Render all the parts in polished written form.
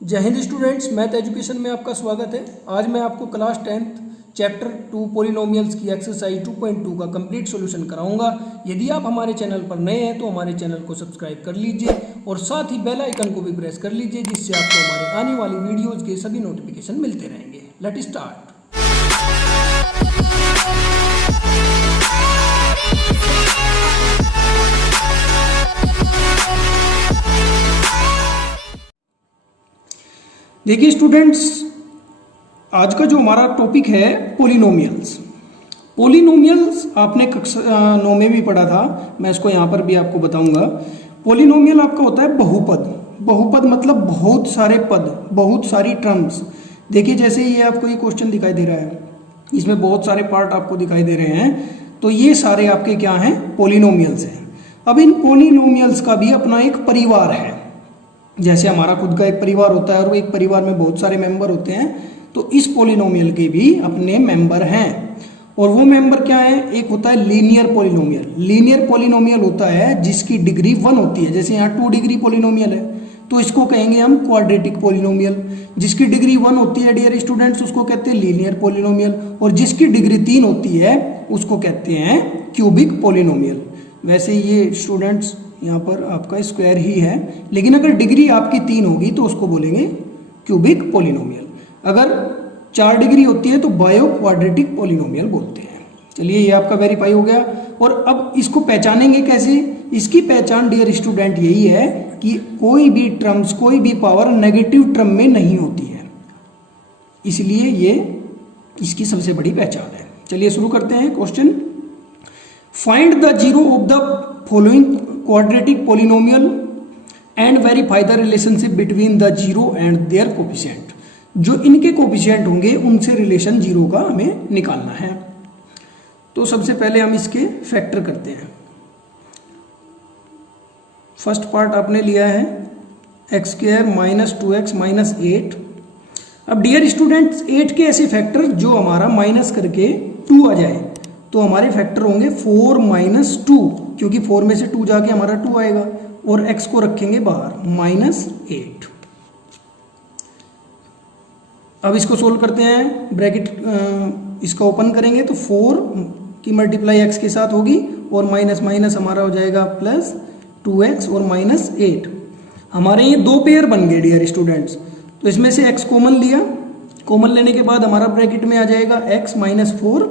जय Hind students, math education में आपका स्वागत है। आज मैं आपको क्लास 10th चैप्टर 2 पॉलिनोमियल्स की एक्सरसाइज 2.2 का कंप्लीट सॉल्यूशन कराऊंगा। यदि आप हमारे चैनल पर नए हैं तो हमारे चैनल को सब्सक्राइब कर लीजिए और साथ ही बेल आइकन को भी प्रेस कर लीजिए, जिससे आपको हमारे आने वाली वीडियोज़ के सभी नोटिफिकेशन मिलते रहेंगे। Let's start. देखिए स्टूडेंट्स, आज का जो हमारा टॉपिक है पॉलिनोमियल्स। पॉलिनोमियल्स आपने कक्षा 9 में भी पढ़ा था, मैं इसको यहाँ पर भी आपको बताऊंगा। पॉलिनोमियल आपका होता है बहुपद। बहुपद मतलब बहुत सारे पद, बहुत सारी टर्म्स। देखिए जैसे ये आपको ये क्वेश्चन दिखाई दे रहा है, इसमें बहुत सारे पार्ट आपको दिखाई दे रहे हैं, तो ये सारे आपके क्या हैं, पॉलिनोमियल्स हैं। अब इन पॉलिनोमियल्स का भी अपना एक परिवार है। जैसे हमारा खुद का एक परिवार होता है और वो एक परिवार में बहुत सारे मेंबर होते हैं, तो इस पॉलिनोमियल के भी अपने मेंबर हैं। और वो मेंबर क्या है, एक होता है लीनियर पॉलिनोमियल। लीनियर पॉलिनोमियल होता है जिसकी डिग्री 1 होती है। जैसे यहाँ 2 डिग्री पॉलिनोमियल है तो इसको कहेंगे हम क्वाड्रेटिक पॉलिनोमियल। जिसकी डिग्री 1 होती है डियर स्टूडेंट्स, उसको कहते हैं लीनियर पॉलिनोमियल। और जिसकी डिग्री 3 होती है उसको कहते हैं क्यूबिक पॉलिनोमियल। वैसे ये स्टूडेंट्स यहाँ पर आपका स्क्वायर ही है, लेकिन अगर डिग्री आपकी 3 होगी तो उसको बोलेंगे क्यूबिक पॉलिनोमियल। अगर 4 डिग्री होती है तो बायो क्वाड्रेटिक पॉलिनोमियल बोलते हैं। चलिए ये आपका वेरीफाई हो गया। और अब इसको पहचानेंगे कैसे? इसकी पहचान डियर स्टूडेंट यही है कि कोई भी टर्म्स, कोई भी पावर नेगेटिव टर्म में नहीं होती है, इसलिए ये इसकी सबसे बड़ी पहचान है। चलिए शुरू करते हैं question. Find the zero of the following quadratic polynomial and verify the relationship between the zero and their coefficient। जो इनके कोफिशिएंट होंगे उनसे रिलेशन जीरो का हमें निकालना है। तो सबसे पहले हम इसके फैक्टर करते हैं। फर्स्ट पार्ट आपने लिया है x² माइनस 2x माइनस 8। अब डियर स्टूडेंट्स 8 के ऐसे फैक्टर जो हमारा माइनस करके 2 आ जाए, तो हमारे फैक्टर होंगे 4 माइनस 2, क्योंकि 4 में से 2 जाके हमारा 2 आएगा, और x को रखेंगे बाहर माइनस 8। अब इसको सोल्व करते हैं। ब्रैकेट इसका ओपन करेंगे तो 4 की मल्टीप्लाई x के साथ होगी और माइनस माइनस हमारा हो जाएगा प्लस 2x और माइनस 8। हमारे ये 2 पेयर बन गए डियर स्टूडेंट्स। तो इसमें से x कॉमन लिया, कॉमन लेने के बाद हमारा ब्रैकेट में आ जाएगा x माइनस 4,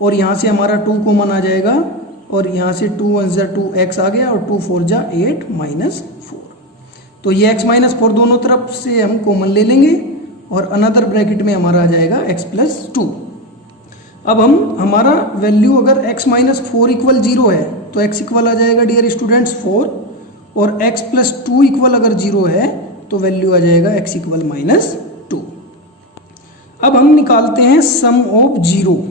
और यहाँ से हमारा 2 कॉमन आ जाएगा, और यहाँ से 2 1 जा 2x आ गया, और 2 4 जा 8 माइनस 4। तो ये x माइनस 4 दोनों तरफ से हम कॉमन ले लेंगे, और अनदर ब्रैकेट में हमारा आ जाएगा x प्लस 2। अब हम हमारा वैल्यू अगर x माइनस 4 इक्वल 0 है तो x इक्वल आ जाएगा डियर स्टूडेंट्स 4, और x प्लस 2 इक्वल अगर 0 है तो वैल्यू आ जाएगा x इक्वल माइनस 2। अब हम निकालते हैं सम ऑफ जीरो।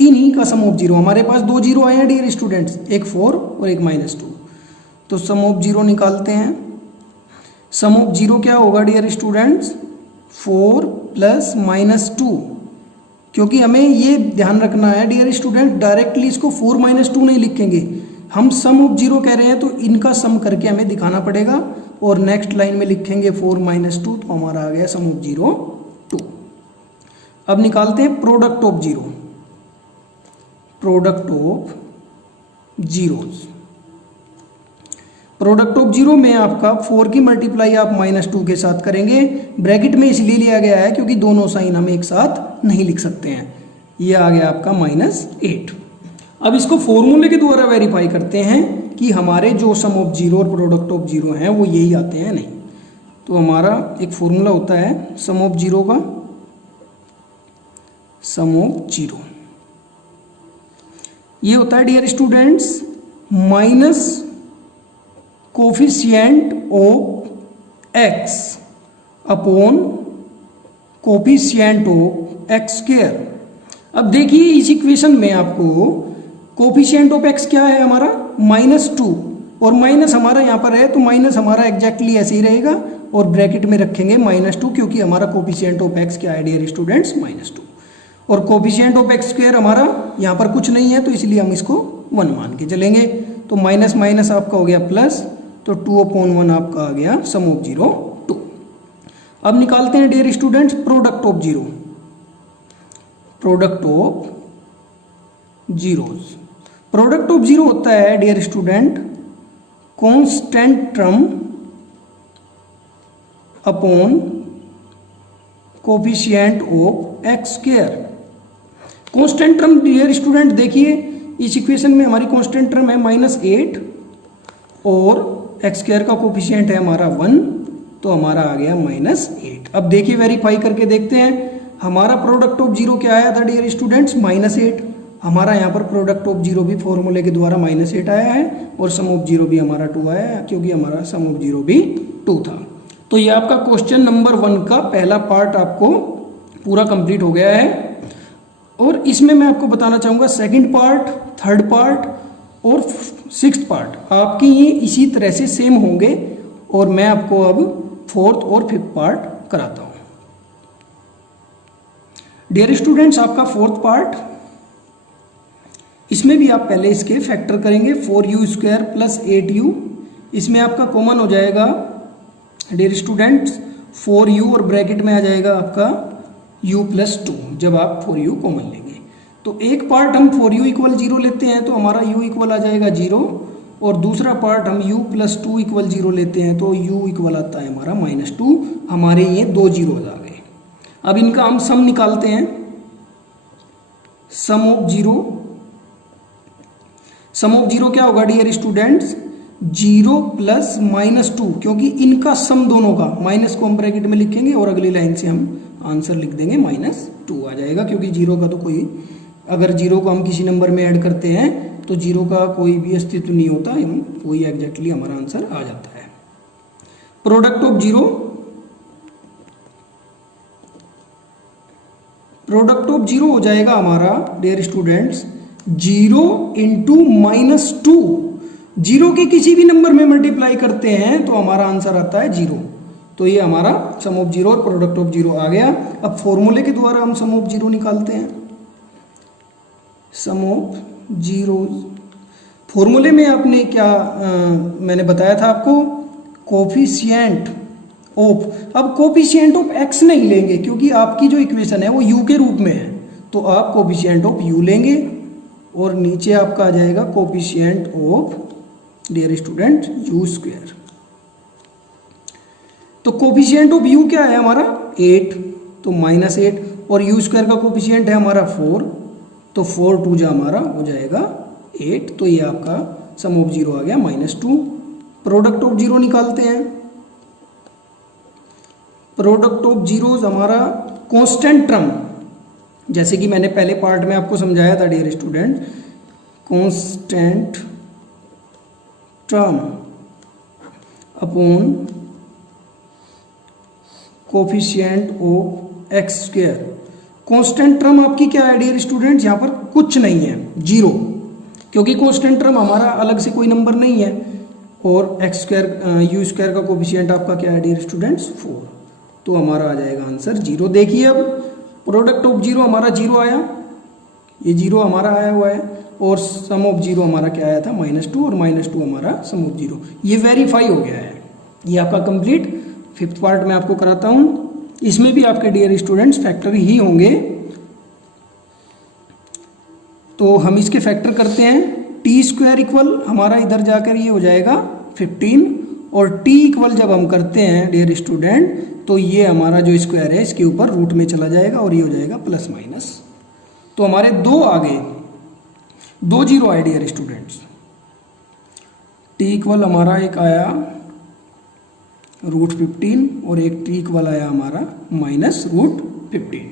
इन्हीं का सम ऑफ जीरो, हमारे पास 2 जीरो आए हैं डियर स्टूडेंट्स, एक 4 और एक माइनस 2। तो सम ऑफ जीरो निकालते हैं। सम ऑफ जीरो क्या होगा डियर स्टूडेंट्स, 4 प्लस माइनस 2। क्योंकि हमें ये ध्यान रखना है डियर स्टूडेंट, डायरेक्टली इसको 4 माइनस 2 नहीं लिखेंगे, हम सम ऑफ जीरो कह रहे हैं तो इनका सम करके हमें दिखाना पड़ेगा, और नेक्स्ट लाइन में लिखेंगे 4 माइनस 2, तो हमारा आ गया सम ऑफ जीरो 2। अब निकालते हैं product of zero. Product of zeros, product of zero में आपका 4 की मल्टीप्लाई आप माइनस 2 के साथ करेंगे। ब्रैकेट में इसलिए लिया गया है क्योंकि दोनों साइन हम एक साथ नहीं लिख सकते हैं। ये आ गया आपका माइनस 8। अब इसको फॉर्मूले के द्वारा वेरीफाई करते हैं कि हमारे जो सम ऑफ जीरो और प्रोडक्ट ऑफ जीरो हैं वो यही आते हैं नहीं। तो हमारा एक फॉर्मूला होता है सम ऑफ जीरो का, सम ऑफ जीरो ये होता है dear students minus coefficient of x upon coefficient of x square. अब देखिए इस इक्वेशन में आपको कोफिशिएंट ऑफ x क्या है हमारा, माइनस 2, और माइनस हमारा यहाँ पर है तो माइनस हमारा एग्जैक्टली ऐसे ही रहेगा, और ब्रैकेट में रखेंगे माइनस 2, क्योंकि हमारा कोफिशिएंट ऑफ x क्या है डियर स्टूडेंट्स, माइनस 2। और कोफिशिएंट ऑफ x स्क्वायर हमारा यहाँ पर कुछ नहीं है, तो इसलिए हम इसको 1 मान के चलेंगे। तो माइनस माइनस आपका हो गया प्लस, तो 2/1 आपका आ गया सम ऑफ जीरो 2। अब निकालते हैं dear students product of zero, product of zeros. Product of zero होता है dear student constant term upon coefficient of x square. Constant term dear student देखिए इस इक्वेशन में हमारी कांस्टेंट टर्म है -8 और एक्स स्क्वायर का कोफिशिएंट है हमारा 1, तो हमारा आ गया -8। अब देखिए वेरीफाई करके देखते हैं हमारा प्रोडक्ट ऑफ जीरो क्या आया था डियर स्टूडेंट्स -8। हमारा यहाँ पर प्रोडक्ट ऑफ जीरो भी फॉर्मूले के द्वारा -8 आया है और सम ऑफ जीरो भी हमारा 2 आया है क्योंकि हमारा सम ऑफ जीरो भी 2 था। तो ये आपका क्वेश्चन नंबर 1 का पहला पार्ट आपको पूरा कंप्लीट हो गया है। और इसमें मैं आपको बताना चाहूँगा सेकंड पार्ट, थर्ड पार्ट और सिक्स्थ पार्ट आपके ये इसी तरह से सेम होंगे और मैं आपको अब फोर्थ और फिफ्थ पार्ट कराता हूँ। डियर स्टूडेंट्स आपका फोर्थ पार्ट, इसमें भी आप पहले इसके फैक्टर करेंगे 4u² + 8u। इसमें आपका कॉमन हो जाएगा डियर स्टूडेंट्स 4u और ब्रैकेट में आ जाएगा आपका u + 2 जब आप 4u कॉमन लेंगे। तो एक पार्ट हम 4u = 0 लेते हैं तो हमारा u इक्वल आ जाएगा 0 और दूसरा पार्ट हम u + 2 = 0 लेते हैं तो u इक्वल आता है हमारा -2। हमारे ये 2 जीरोज आ गए। अब इनका हम सम निकालते हैं, sum of zero. Sum of zero क्या होगा डियर स्टूडेंट्स 0 + -2, क्योंकि इनका सम दोनों का माइनस को हम ब्रैकेट में लिखेंगे और अगली लाइन से हम आंसर लिख देंगे -2 आ जाएगा, क्योंकि जीरो का तो कोई, अगर जीरो को हम किसी नंबर में ऐड करते हैं तो जीरो का कोई भी अस्तित्व नहीं होता, हम वही एग्जैक्टली हमारा आंसर आ जाता है। Product of zero, product of zero हो जाएगा हमारा डियर स्टूडेंट्स 0 × -2। जीरो के किसी भी नंबर में मल्टीप्लाई करते हैं तो हमारा आंसर आता है 0। तो ये हमारा सम ऑफ जीरो और प्रोडक्ट ऑफ जीरो आ गया। अब फॉर्मूले के द्वारा हम सम ऑफ जीरो निकालते हैं। सम ऑफ जीरो फॉर्मूले में आपने क्या मैंने बताया था आपको कोफिशिएंट ऑफ, अब कोफिशिएंट ऑफ x नहीं लेंगे क्योंकि आपकी जो इक्वेशन है वो u के रूप में है, तो आप कोफिशिएंट ऑफ u लेंगे और नीचे आपका आ जाएगा coefficient of dear student u²। तो कोफिशिएंट ऑफ u क्या है हमारा 8, तो -8 और u² का कोफिशिएंट है हमारा 4, तो 4 2 जा हमारा हो जाएगा 8। तो ये आपका सम ऑफ जीरो आ गया -2। प्रोडक्ट ऑफ जीरो निकालते हैं। प्रोडक्ट ऑफ जीरोज हमारा कांस्टेंट टर्म, जैसे कि मैंने पहले पार्ट में आपको समझाया था dear student, constant term upon coefficient of x²। Constant term आपकी क्या है डियर स्टूडेंट्स, यहाँ पर कुछ नहीं है 0, क्योंकि कांस्टेंट टर्म हमारा अलग से कोई नंबर नहीं है और u² का कोफिशिएंट आपका क्या है डियर स्टूडेंट्स 4, तो हमारा आ जाएगा आंसर 0। देखिए अब प्रोडक्ट ऑफ जीरो हमारा 0 आया, ये 0 हमारा आया हुआ है और सम ऑफ जीरो हमारा क्या आया था -2 और -2 हमारा सम ऑफ जीरो, ये वेरीफाई हो गया है। ये आपका कंप्लीट फिफ्थ पार्ट में आपको कराता हूँ। इसमें भी आपके डियर स्टूडेंट्स फैक्टर ही होंगे, तो हम इसके फैक्टर करते हैं। t² इक्वल हमारा इधर जाकर ये हो जाएगा 15 और t इक्वल जब हम करते हैं डियर स्टूडेंट तो ये हमारा जो स्क्वायर है इसके ऊपर रूट में चला जाएगा और ये हो जाएगा +-, तो हमारे 2 आ गए, 2 जीरो आए डियर स्टूडेंट्स। t इक्वल हमारा एक आया √15 और एक t इक्वल आया हमारा -√15।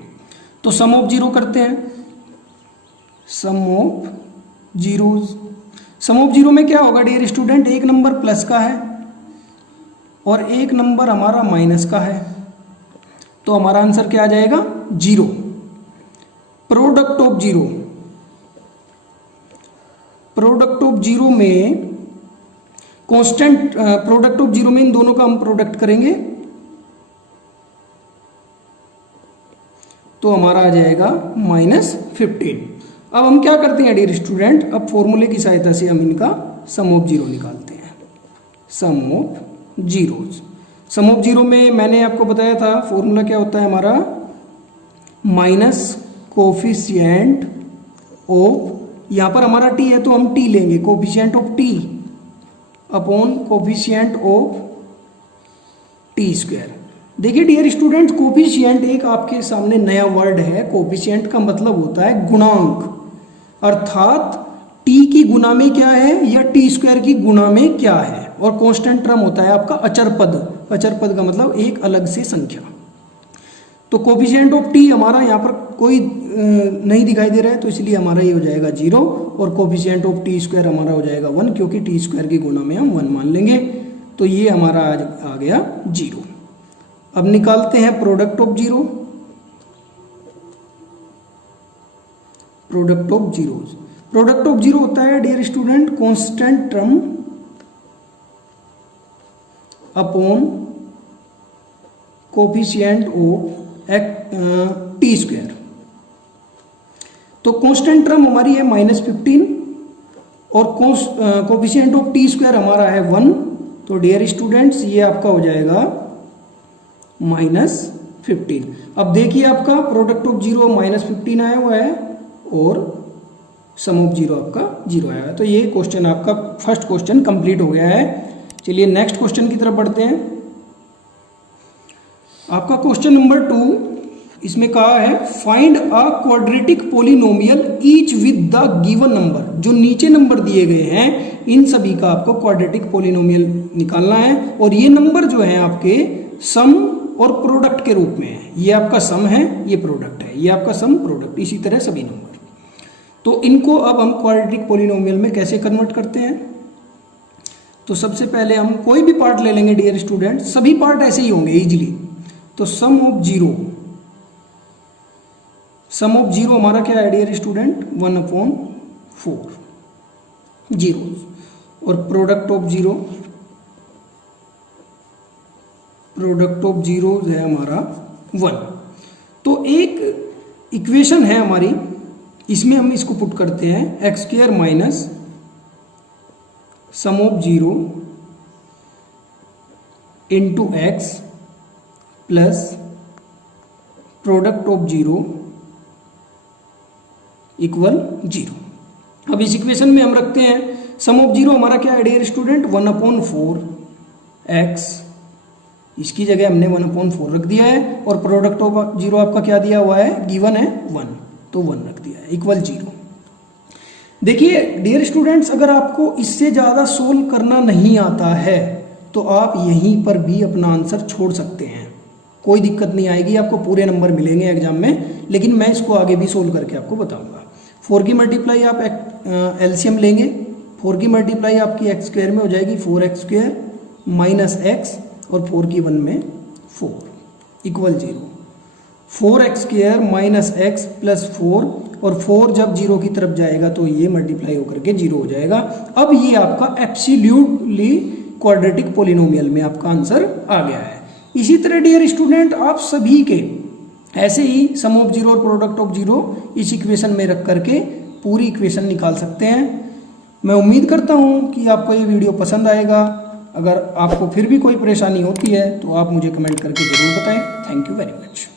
तो सम ऑफ जीरो करते हैं। Sum of zeros, sum of zero में क्या होगा डियर स्टूडेंट, एक नंबर प्लस का है और एक नंबर हमारा माइनस का है, तो हमारा आंसर क्या आ जाएगा 0। Product of zero, product of zero में कांस्टेंट, प्रोडक्ट ऑफ जीरो में इन दोनों का हम प्रोडक्ट करेंगे तो हमारा आ जाएगा -15। अब हम क्या करते हैं डियर स्टूडेंट, अब फॉर्मूले की सहायता से हम इनका सम ऑफ जीरो निकालते हैं। Sum of zeros, sum of zero में मैंने आपको बताया था फॉर्मूला क्या होता है हमारा, माइनस कोफिशिएंट ऑफ, यहाँ पर हमारा टी है तो हम टी लेंगे, coefficient of T upon coefficient of t square. देखिए डियर स्टूडेंट, कोफिशिएंट एक आपके सामने नया वर्ड है। कोफिशिएंट का मतलब होता है गुणांक, अर्थात टी की गुना में क्या है या टी स्क्वायर की गुना में क्या है। और कांस्टेंट टर्म होता है आपका अचर पद। अचर पद का मतलब एक अलग से संख्या। तो कोफिशिएंट ऑफ टी हमारा यहाँ पर कोई नहीं दिखाई दे रहा है, तो इसलिए हमारा ये हो जाएगा 0, और कोफिशिएंट ऑफ टी स्क्वायर हमारा हो जाएगा 1, क्योंकि टी स्क्वायर की गुना में हम 1 मान लेंगे। तो ये हमारा आ गया 0। अब निकालते हैं product of zero. Product of zeros, product of zero होता है dear student constant term upon coefficient of t square. तो कांस्टेंट टर्म हमारी है -15 और कोफिशिएंट ऑफ टी स्क्वायर हमारा है 1। तो डियर स्टूडेंट्स ये आपका हो जाएगा -15। अब देखिए आपका प्रोडक्ट ऑफ जीरो -15 आया हुआ है और सम ऑफ जीरो आपका 0 आया है। तो ये क्वेश्चन आपका फर्स्ट क्वेश्चन कंप्लीट हो गया है। चलिए नेक्स्ट क्वेश्चन की तरफ बढ़ते हैं। आपका क्वेश्चन नंबर 2, इसमें कहा है find a quadratic polynomial each with the given number. जो नीचे नंबर दिए गए हैं इन सभी का आपको क्वाड्रेटिक पोलिनोमियल निकालना है, और ये नंबर जो है आपके सम और प्रोडक्ट के रूप में है। ये आपका सम है, ये प्रोडक्ट है, ये आपका सम प्रोडक्ट, इसी तरह सभी नंबर। तो इनको अब हम क्वाड्रेटिक पोलिनोमियल में कैसे कन्वर्ट करते हैं। तो सबसे पहले हम कोई भी पार्ट ले लेंगे डियर स्टूडेंट, सभी पार्ट ऐसे ही होंगे इजीली। तो sum of zero, sum of zero हमारा क्या है डियर स्टूडेंट 1/4 जीरो, और product of zero, product of zero है हमारा 1। तो एक इक्वेशन है हमारी, इसमें हम इसको पुट करते हैं x² minus sum of zero into x plus product of zero equal 0। अब इस इक्वेशन में हम रखते हैं सम ऑफ जीरो हमारा क्या है डियर स्टूडेंट 1/4 x, इसकी जगह हमने 1/4 रख दिया है, और प्रोडक्ट ऑफ जीरो आपका क्या दिया हुआ है, गिवन है 1, तो 1 रख दिया है इक्वल 0। देखिए डियर स्टूडेंट्स, अगर आपको इससे ज़्यादा सोल्व करना नहीं आता है तो आप यहीं पर भी अपना आंसर छोड़ सकते हैं, कोई दिक्कत नहीं आएगी, आपको पूरे नंबर मिलेंगे एग्जाम में। लेकिन मैं इसको आगे भी सोल्व करके आपको बताऊंगा। 4 की मल्टीप्लाई आप एलसीएम लेंगे, 4 की मल्टीप्लाई आपकी x² में हो जाएगी 4x² माइनस x, और 4 की 1 में 4 equal 0। 4x² minus x plus 4, और 4 जब 0 की तरफ जाएगा तो ये मल्टीप्लाई होकर के 0 हो जाएगा। अब ये आपका एब्सोल्युटली क्वाड्रेटिक पोलिनोमियल में आपका आंसर आ गया है। इसी तरह डियर स्टूडेंट, आप सभी के ऐसे ही सम ऑफ जीरो और प्रोडक्ट ऑफ जीरो इस इक्वेशन में रख करके पूरी इक्वेशन निकाल सकते हैं। मैं उम्मीद करता हूँ कि आपको ये वीडियो पसंद आएगा। अगर आपको फिर भी कोई परेशानी होती है तो आप मुझे कमेंट करके ज़रूर बताएं। Thank you very much.